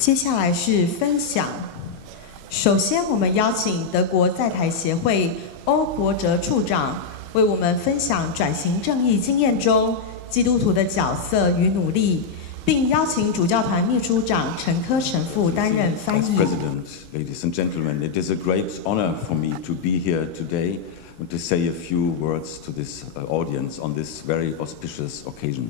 接下来是分享。首先，我们邀请德国在台协会欧博哲处长为我们分享转型正义经验中基督徒的角色与努力，并邀请主教团秘书长陈科神父担任翻译。President, ladies and gentlemen, it is a great honor for me to be here today and to say a few words to this audience on this very auspicious occasion.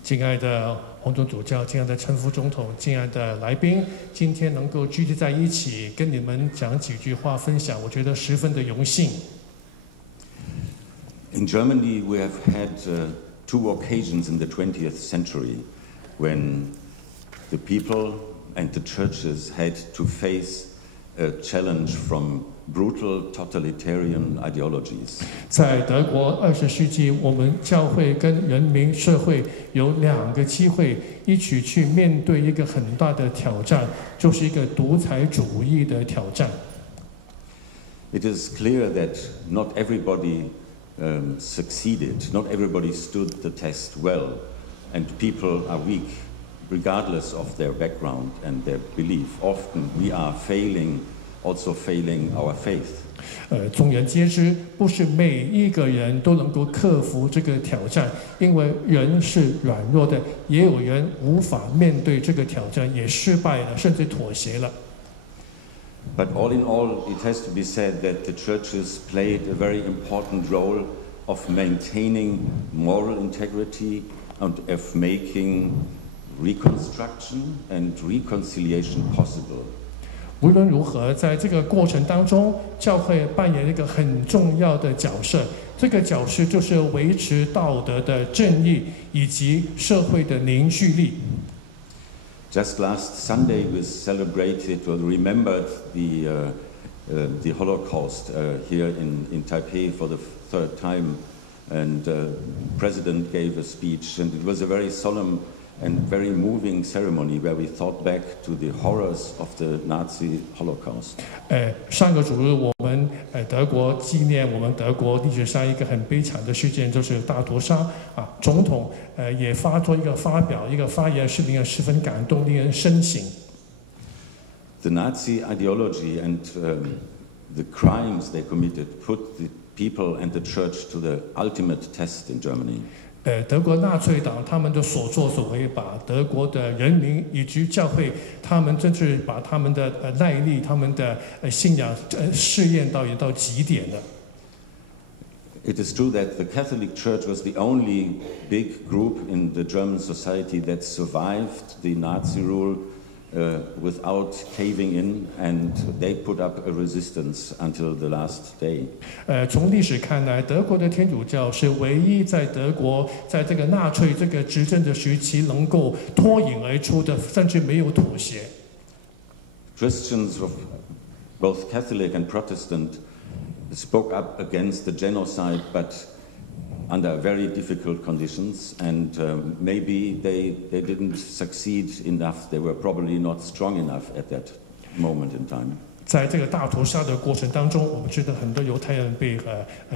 敬爱的洪总主教，敬爱的陈副总统，敬爱的来宾，今天能够聚集在一起，跟你们讲几句话分享，我觉得十分的荣幸。In Germany, we have had two occasions in the 20th century when the people and the churches had to face a challenge from brutal totalitarian ideologies. 在德国20世纪，我们教会跟人民社会有2个机会一起去面对一个很大的挑战，就是一个独裁主义的挑战。It is clear that not everybody succeeded, not everybody stood the test well, and people are weak regardless of their background and their belief. Often we are also failing our faith. 众人皆知，不是每一个人都能够克服这个挑战，因为人是软弱的，也有人无法面对这个挑战，也失败了，甚至妥协了。But all in all, it has to be said that the churches played a very important role of maintaining moral integrity and of making reconstruction and reconciliation possible. 无论如何，在这个过程当中，教会扮演一个很重要的角色。这个角色就是维持道德的正义以及社会的凝聚力。Just last Sunday, we celebrated or remembered the Holocaust here in Taipei for the third time, and the President gave a speech, and it was a very solemn and very moving ceremony where we thought back to the horrors of the Nazi Holocaust. 上个主日，我们德国纪念我们德国历史上一个很悲惨的事件，就是大屠杀啊。总统也发表一个发言，是令人十分感动，令人深省。The Nazi ideology and the crimes they committed put the people and the church to the ultimate test in Germany. 德国纳粹党他们的所作所为，把德国的人民以及教会，他们真是把他们的耐力、他们的信仰试验到极点了。It is true that the Catholic Church was the only big group in the German society that survived the Nazi rule without caving in, and they put up a resistance until the last day. 从历史看来，德国的天主教是唯一在德国在这个纳粹这个执政的时期能够脱颖而出的，甚至没有妥协。Christians of both Catholic and Protestant spoke up against the genocide, but under very difficult conditions, and maybe they didn't succeed enough. They were probably not strong enough at that moment in time. 在这个大屠杀的过程当中，我们知道很多犹太人被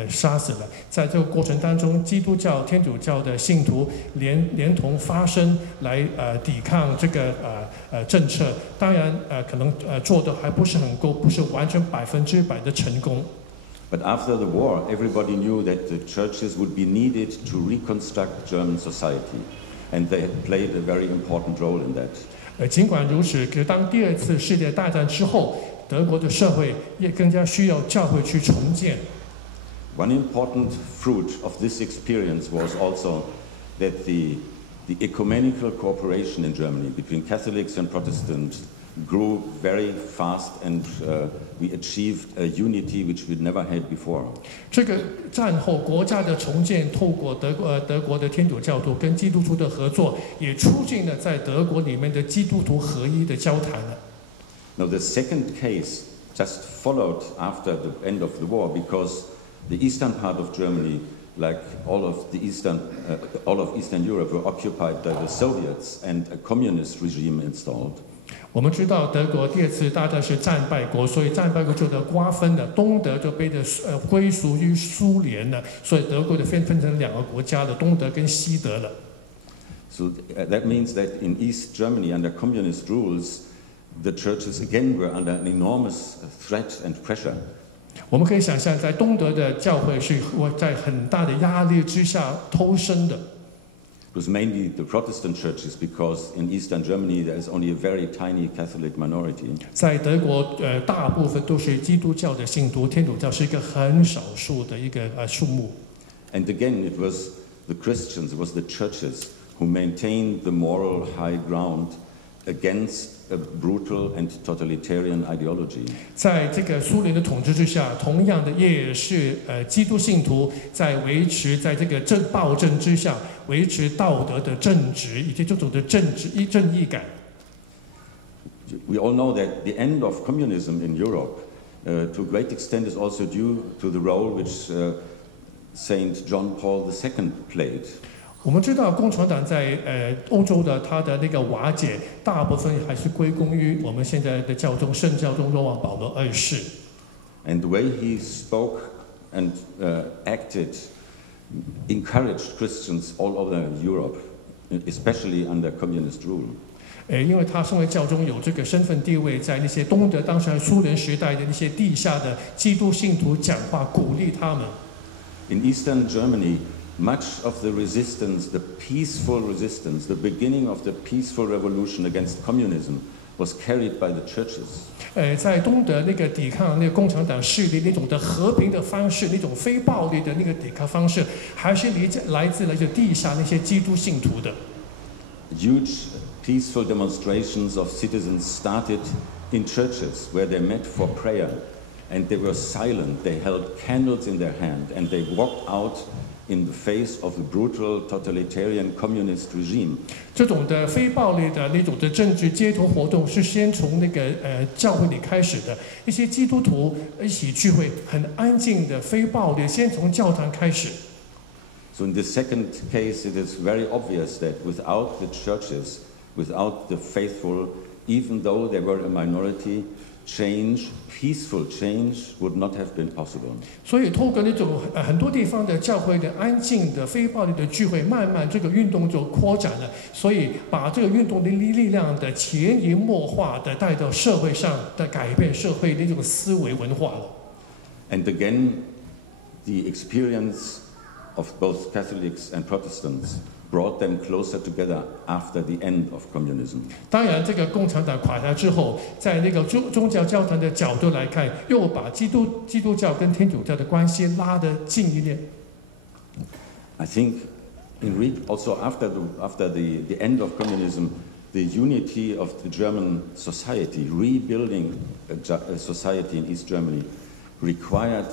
杀死了。在这个过程当中，基督教、天主教的信徒连同发声来抵抗这个政策。当然可能做的还不是很够，不是完全100%的成功。But after the war, everybody knew that the churches would be needed to reconstruct German society, and they played a very important role in that. 尽管如此，可当第2次世界大战之后，德国的社会也更加需要教会去重建。One important fruit of this experience was also that the ecumenical cooperation in Germany between Catholics and Protestants grew very fast, and we achieved a unity which we'd never had before. 这个战后国家的重建，透过德国的天主教徒跟基督徒的合作，也促进了在德国里面的基督徒合一的交谈了。Now the second case just followed after the end of the war, because the eastern part of Germany, like all of Eastern Europe, were occupied by the Soviets, and a communist regime installed. 我们知道德国第2次大战是战败国，所以战败国就得瓜分了，东德就被归属于苏联了，所以德国就分成2个国家了，东德跟西德了。So that means that in East Germany, under communist rules, the churches again were under an enormous threat and pressure. 我们可以想象，在东德的教会是在很大的压力之下偷生的。It was mainly the Protestant churches because in Eastern Germany there is only a very tiny Catholic minority. 在德国，大部分都是基督教的信徒，天主教是一个很少数的一个数目。And again, it was the Christians, it was the churches who maintained the moral high ground against a brutal and totalitarian ideology. 在这个苏联的统治之下，同样的也是基督信徒在维持在这个暴政之下，维持道德的正直以及这种的正义感。We all know that the end of communism in Europe, to a great extent, is also due to the role which Saint John Paul II played. 我们知道共产党在欧洲的它的那个瓦解，大部分还是归功于我们现在的教宗圣教宗若望保罗2世。And the way he spoke and acted encouraged Christians all over Europe, especially under communist rule. 因为他身为教宗有这个身份地位，在那些东德当时苏联时代的那些地下的基督信徒讲话，鼓励他们。In Eastern Germany, much of the resistance, the peaceful resistance, the beginning of the peaceful revolution against communism was carried by the churches. 在东德那个抵抗那个共产党势力那种的和平的方式，那种非暴力的那个抵抗方式，还是来自那些地下那些基督信徒的。Huge peaceful demonstrations of citizens started in churches where they met for prayer, and they were silent. They held candles in their hand, and they walked out in the face of the brutal totalitarian communist regime. 这种的非暴力的那种的政治街头活动是先从那个教会里开始的，一些基督徒一起聚会，很安静的非暴力，先从教堂开始。So in the second case, it is very obvious that without the churches, without the faithful, even though they were a minority, change, peaceful change, would not have been possible. 所以透过那种很多地方的教会的安静的非暴力的聚会，慢慢这个运动就扩展了。所以把这个运动的力量的潜移默化的带到社会上，的改变社会的这种思维文化了。And again, the experience of both Catholics and Protestants brought them closer together after the end of communism. 当然，这个共产党垮台之后，在那个宗教交谈的角度来看，又把基督教跟天主教的关系拉得近一点。I think also after the end of communism, the unity of the German society, rebuilding a society in East Germany, required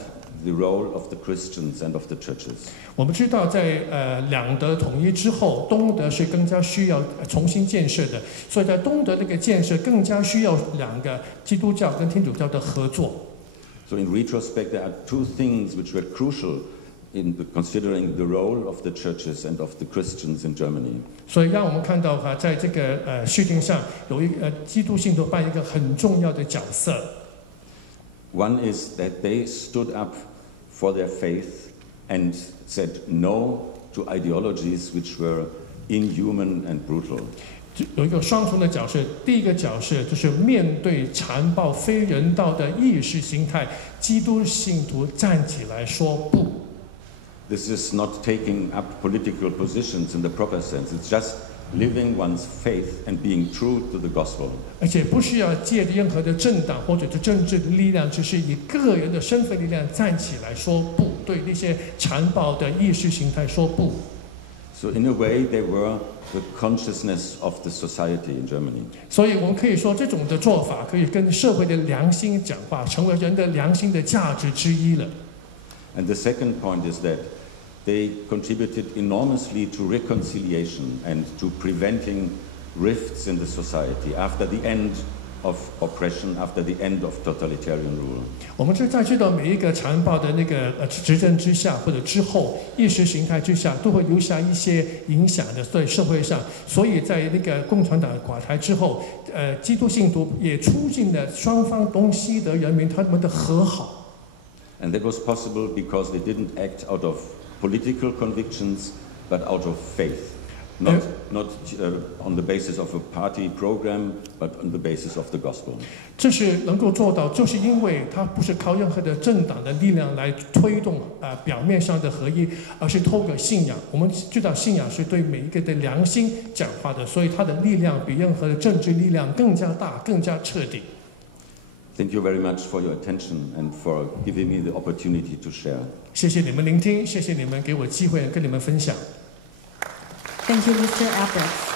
the role of the Christians and of the churches. 我们知道在两德统一之后，东德是更加需要重新建设的，所以在东德那个建设更加需要两个基督教跟天主教的合作。So in retrospect, there are two things which were crucial in considering the role of the churches and of the Christians in Germany. 所以让我们看到在这个事情上有一个基督信徒扮一个很重要的角色。One is that they stood up for their faith and said no to ideologies which were inhuman and brutal. 有一个双重的角色，第一个角色就是面对残暴非人道的意识形态，基督信徒站起来说不。This is not taking up political positions in the proper sense. It's just living one's faith and being true to the gospel. 而且不需要借任何的政党或者是政治的力量，只是以个人的身份力量站起来说不，对那些残暴的意识形态说不。So in a way, they were the consciousness of the society in Germany. 所以我们可以说，这种的做法可以跟社会的良心讲话，成为人的良心的价值之一了。And the second point is that they contributed enormously to reconciliation and to preventing rifts in the society after the end of oppression, after the end of totalitarian rule. 我们在知道每一个残暴的那个执政之下或者之后意识形态之下，都会留下一些影响的在社会上。所以在那个共产党垮台之后，基督信徒也促进了双方东西德人民他们的和好。And that was possible because they didn't act out of political convictions, but out of faith. not on the basis of a party program, but on the basis of the gospel. 这是能够做到，就是因为它不是靠任何的政党的力量来推动表面上的合一，而是透过信仰。我们知道信仰是对每一个的良心讲话的，所以它的力量比任何的政治力量更加大、更加彻底。Thank you very much for your attention and for giving me the opportunity to share. 谢谢你们聆听，谢谢你们给我机会跟你们分享。Thank you, Mr. Eberts.